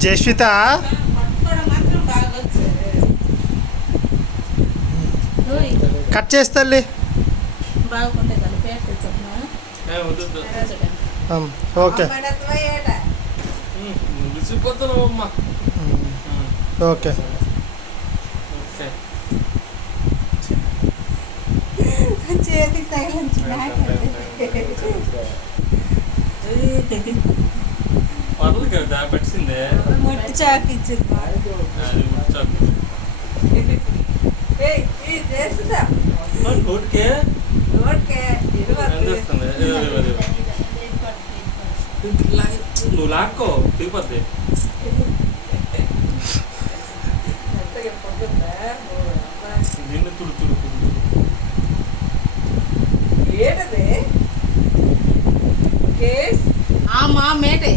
Jasvitha cut చేస్తల్లి okay okay పర్లేదు కదా పట్టిందే మొట్టి చాకు ఇచ్చింది నోటికే నువ్వు లాక్కో దిగిపోద్ది నిన్ను తుడు తుడు మా మేటే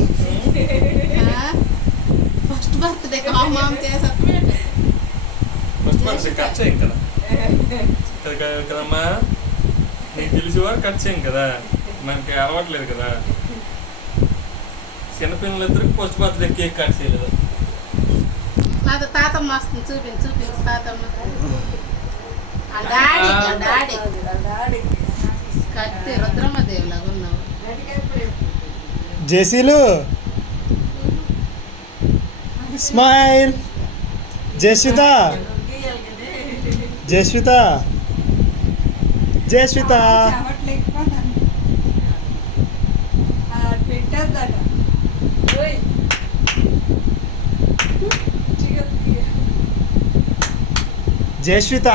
ఫస్ట్ బర్త్డే మామ చేసా ఫస్ట్ మనిషి కట్ చేయం కదా కదమ్మా నీకు తెలిసేవారు కట్ చేయం కదా మనకి అలవాట్లేదు కదా చిన్నపిల్లలిద్దరికి ఫస్ట్ బర్త్డే కేక్ కట్ చేయలేదు నాకు తాతమ్మ వస్తుంది చూపించు తాతమ్మ డాడీ కత్తి రుద్రమ్మదేవి లాగా ఉన్నావు జేసీలు స్మైల్ జస్విత జస్విత జస్విత జస్విత